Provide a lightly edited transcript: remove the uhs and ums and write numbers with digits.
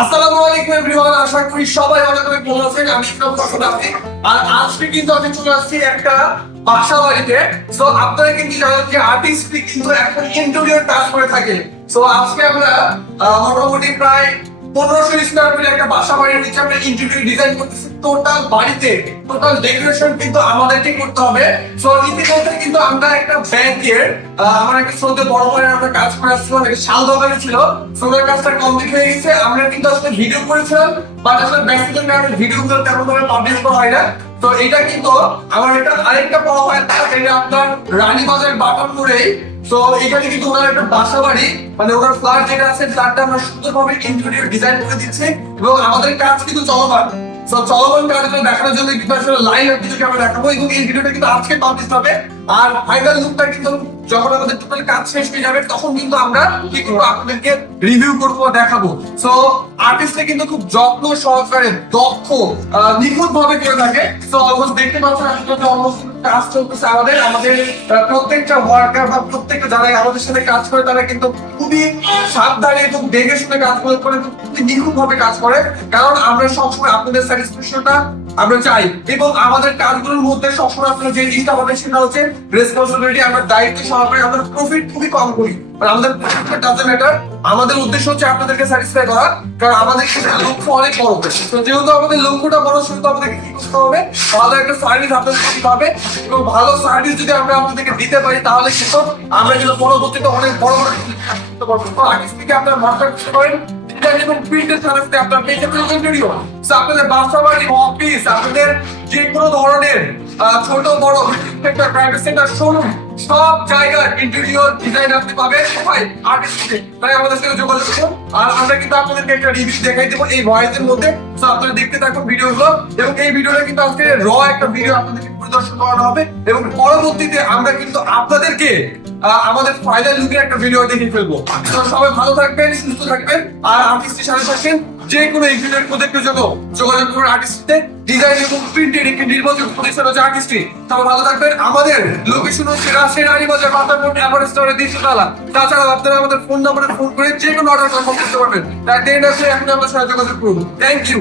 আসসালামু আলাইকুম এভরিওয়ান, আশা করি সবাই অনেক অনেক ভালো আছেন। আমি ইকরাম হোসেন আছি। আর আজকে কিন্তু আমি চলে আসছি একটা বাসা বাড়িতে। সো আপনারা কিন্তু জানেন যে আর্টিস্ট কিন্তু এখন ইন্টেরিয়র কাজ করে থাকে। সো আজকে আমরা মোটামুটি প্রায় 1500 স্কয়ার ফিট একটা বাসা বাড়ির নিচে আমরা ইন্টেরিয়র ডিজাইন করতেছি। টোটাল বাড়িতে টোটাল ডেকোরেশন কিন্তু আমাদেরকে করতে হবে। সো ইতিমধ্যে কিন্তু আমরা একটা ব্যাংকের আমার একটা ছোট বড় ভাইয়ের আমরা কাজ করে আসছিলাম, একটা শাল দোকানে ছিল। সো ওদের কাজটা কমপ্লিট হয়ে গেছে। আমরা কিন্তু আসলে ভিডিও করেছিলাম, বাট আসলে ব্যস্ততার কারণে ভিডিওগুলো তেমন ভাবে পাবলিশ করা হয় না। তো এটা কিন্তু আমার একটা আরেকটা বড় ভাইয়ের কাজ, এটা আপনার রানীবাজার বাটার মোড়েই। তো এখানে কিন্তু ওনার একটা বাসা বাড়ি, মানে ওনার ফ্ল্যাট যেটা আছে ফ্ল্যাটটা আমরা সুন্দরভাবে ইন্টেরিয়র ডিজাইন করে দিচ্ছি এবং আমাদের কাজ কিন্তু চলমান। সো চলমান কাজগুলো দেখানোর জন্য কিন্তু আসলে লাইভ ভিডিওকে আমরা দেখাবো এবং এই ভিডিওটা কিন্তু আজকে পাবলিশ হবে। আর ফাইনাল লুকটা কিন্তু যখন আমাদের টোটাল কাজ শেষ হয়ে যাবে তখন কিন্তু আমরা কি করবো, আপনাদেরকে রিভিউ করবো, দেখাবো। সো আর্টিস্টে কিন্তু খুব যত্ন সহকারে দক্ষ নিখুঁত ভাবে করে থাকে। সো অলমোস্ট দেখতে পাচ্ছেন আপনাদের অলমোস্ট কাজ চলতেছে আমাদের আমাদের প্রত্যেকটা ওয়ার্কার বা প্রত্যেকটা যারা আমাদের সাথে কাজ করে তারা কিন্তু খুবই সাবধানে এবং দেখে শুনে কাজগুলো করে, খুবই নিখুঁত ভাবে কাজ করে। কারণ আমরা সবসময় আপনাদের স্যাটিসফ্যাকশনটা আমরা চাই এবং আমাদের কাজগুলোর মধ্যে সবসময় আপনারা যে জিনিসটা হবে সেটা হচ্ছে রেসপন্সিবিলিটি। আমরা দায়িত্ব সহকারে আমরা প্রফিট খুবই কম করি, আমাদের প্রফিট ডাজন্ট ম্যাটার। আমাদের উদ্দেশ্য হচ্ছে আপনাদেরকে স্যাটিসফাই করা, কারণ আমাদের লক্ষ্য অনেক বড়। তো যেহেতু আমাদের লক্ষ্যটা বড়, সেহেতু আমাদেরকে কি করতে হবে, ভালো একটা সার্ভিস আপনাদেরকে দিতে হবে এবং ভালো সার্ভিস যদি আমরা আপনাদেরকে দিতে পারি তাহলে কিন্তু আমরা কিন্তু পরবর্তীতে অনেক বড় বড় করতে পারবো। তো আগে থেকে আপনারা ভরসা করতে পারেন এবং প্রিন্টের সাথে আপনারা পেয়ে যাবেন ইন্টেরিয়র। সো আপনাদের বাসা বাড়ি, অফিস, আপনাদের যে কোনো ধরনের ছোট বড় সেক্টর, প্রাইভেট সেক্টর, শোরুম, সব জায়গার ইন্টেরিয়র ডিজাইন আপনি পাবেন সবাই আর্টিস্টে। তাই আমাদের সাথে যোগাযোগ করুন। আর আমরা কিন্তু আপনাদেরকে একটা রিভিউ দেখাই দেবো এই ভয়েসের মধ্যে। সো আপনারা দেখতে থাকুন ভিডিওগুলো এবং এই ভিডিওটা কিন্তু আজকে একটা ভিডিও আপনাদেরকে পরিদর্শন করানো হবে এবং পরবর্তীতে আমরা কিন্তু আপনাদেরকে আমাদের ফাইনাল লুকের একটা ভিডিও দেখে ফেলবো। তো সবাই ভালো থাকবেন, সুস্থ থাকবেন আর আর্টিস্টের সাথে থাকেন। যে কোনো ইভেন্টের মধ্যে একটু যোগাযোগ করুন আর্টিস্টে। ডিজাইন এবং প্রিন্টের একটি নির্বাচন প্রতিষ্ঠান হচ্ছে আর্টিস্ট্রি। সবাই ভালো থাকবেন। আমাদের লোকেশন হচ্ছে রাজশাহী রানীবাজার বাতারপুর এভারেস্ট টাওয়ারের দ্বিতীয়তলা। তাছাড়া আপনারা আমাদের ফোন নম্বরে ফোন করে যে কোনো অর্ডার কনফার্ম করতে পারবেন। তাই দেন আছে এখন আমরা সাথে যোগাযোগ করুন। Thank you.